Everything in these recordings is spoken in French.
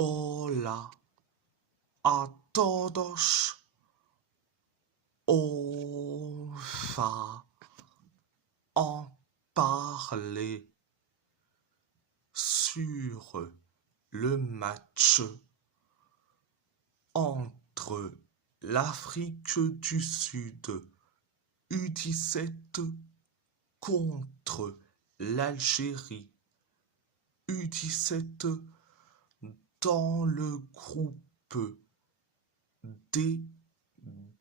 Hola a todos. On va en parler sur le match entre l'Afrique du Sud U17 contre l'Algérie U17 dans le groupe D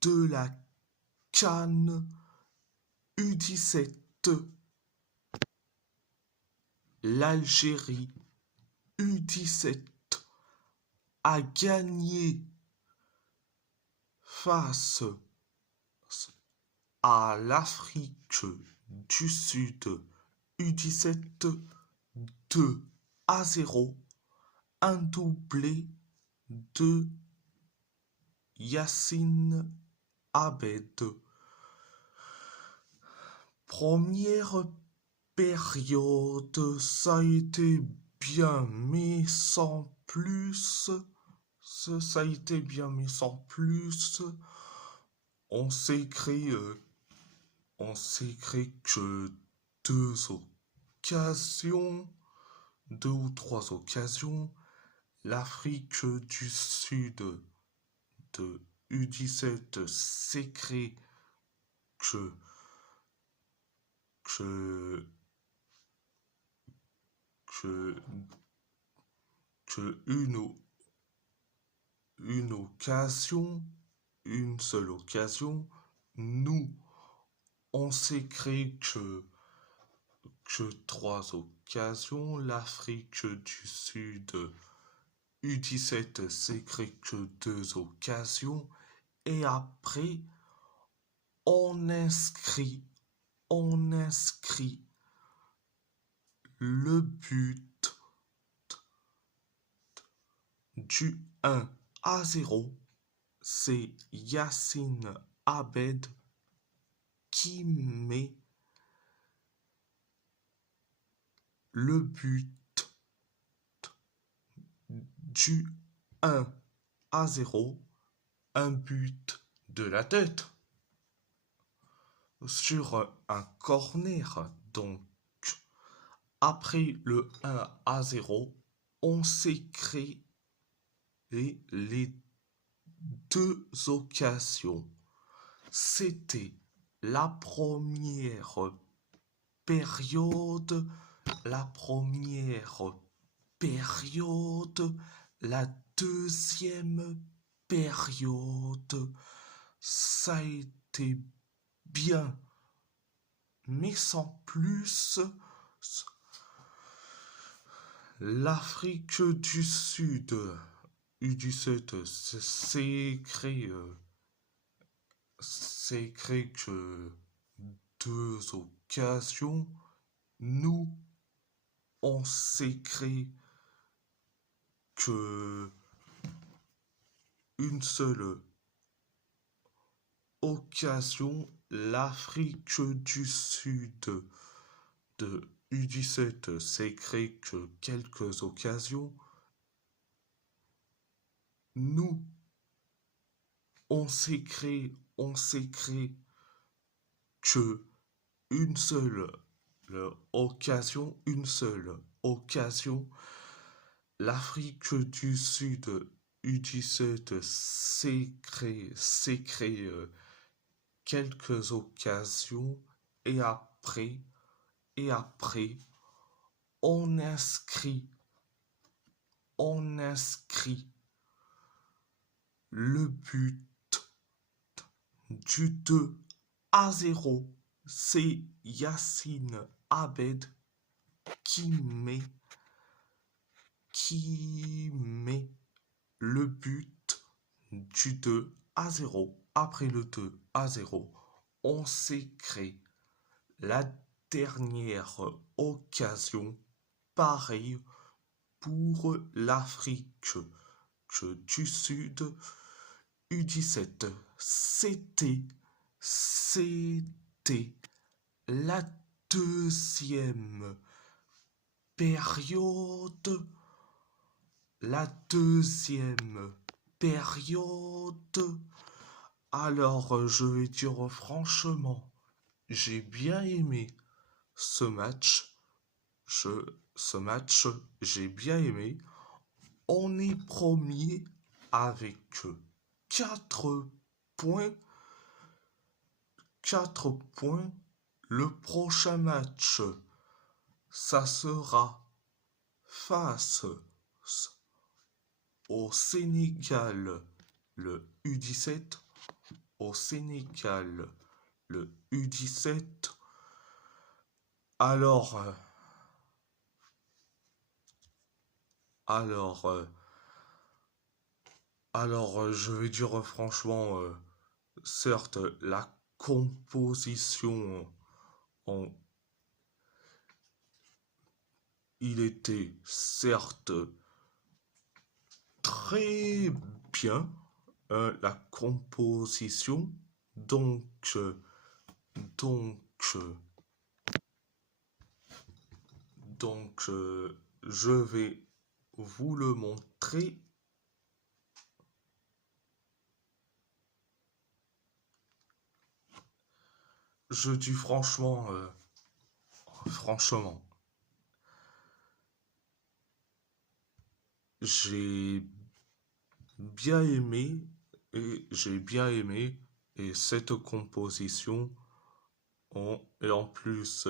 de la CAN U17. L'Algérie U17 a gagné face à l'Afrique du Sud U17 2-0, un doublé de Yassine Abed. Première période, ça a été bien, mais sans plus. Ça a été bien, mais sans plus. On s'est créé que deux ou trois occasions. L'Afrique du Sud de U17 s'est créé que que que que une occasion, une seule occasion. Nous, on s'est créé que trois occasions. L'Afrique du Sud U17 s'est créé que deux occasions. Et après, on inscrit, on inscrit le but du 1-0. C'est Yassine Abed qui met le but du 1-0, un but de la tête sur un corner. Donc, après le 1-0, on s'est créé les deux occasions. C'était la première période, la deuxième période, ça a été bien, mais sans plus. L'Afrique du Sud U17 s'est créé que deux occasions. Nous, on s'est créé que une seule occasion. L'Afrique du Sud de U17 s'est créé que quelques occasions. Nous, on s'est créé que une seule occasion. L'Afrique du Sud U17 s'est créé quelques occasions et après, on inscrit le but du 2-0. C'est Yassine Abed qui met le but du 2-0. Après le 2-0, on s'est créé la dernière occasion. Pareil pour l'Afrique du Sud U17. C'était la deuxième période. la deuxième période. Alors, je vais dire franchement, j'ai bien aimé ce match. Ce match, j'ai bien aimé. On est premier avec 4 points. 4 points. Le prochain match, ça sera face au Sénégal, le U17. Au Sénégal, le U17. Alors, alors, je vais dire franchement, certes, la composition, on- il était certes très bien, la composition, donc, donc, je vais vous le montrer. Je dis franchement, franchement, j'ai bien aimé j'ai bien aimé et cette composition et en plus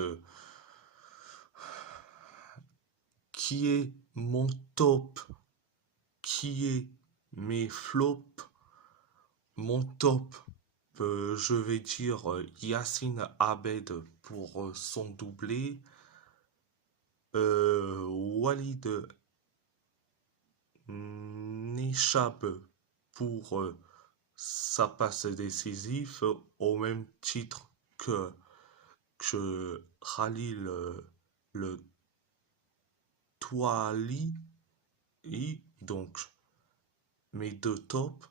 qui est mon top, qui est mes flops, mon top, je vais dire Yacine Abed pour son doublé, Walid Nechab pour sa passe décisive au même titre que Khalil le Touali et donc mes 2 tops.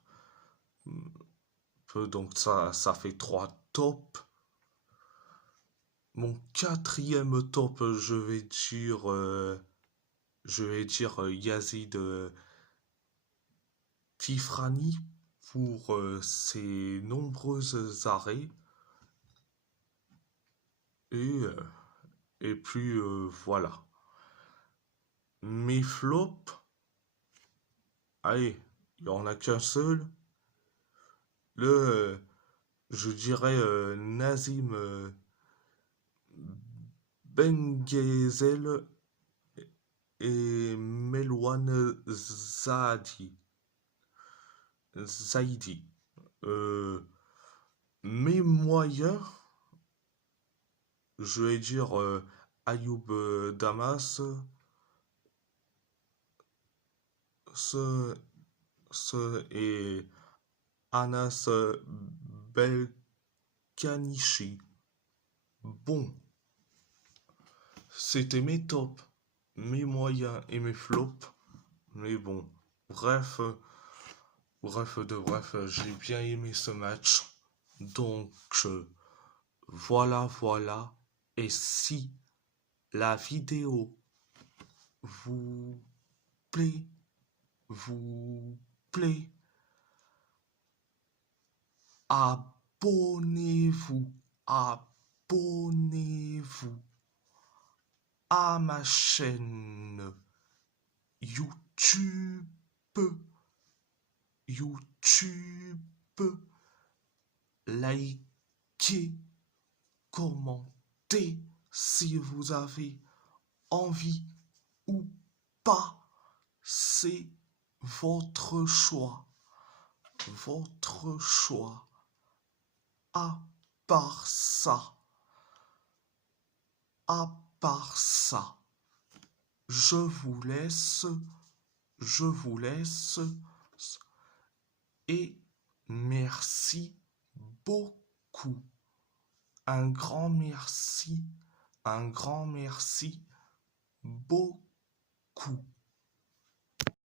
Donc ça fait 3 tops. Mon quatrième top, je vais dire Yazid Tifrani pour ses nombreux arrêts. Et, euh, et puis voilà. Mes flops, allez, il n'y en a qu'un seul. Je dirais Nazim Benguezel et Melwan Zaidi. Euh, mes moyens, je vais dire Ayoub Damas, ce, et Anas Belkanishi. Bon, c'était mes tops, mes moyens et mes flops. Mais bon, bref, j'ai bien aimé ce match. Donc, voilà. Et si la vidéo vous plaît, vous plaît, abonnez-vous, abonnez-vous à ma chaîne YouTube, YouTube, likez, commentez si vous avez envie ou pas, c'est votre choix, votre choix. À part ça, à part ça, je vous laisse, je vous laisse et merci beaucoup. Un grand merci beaucoup.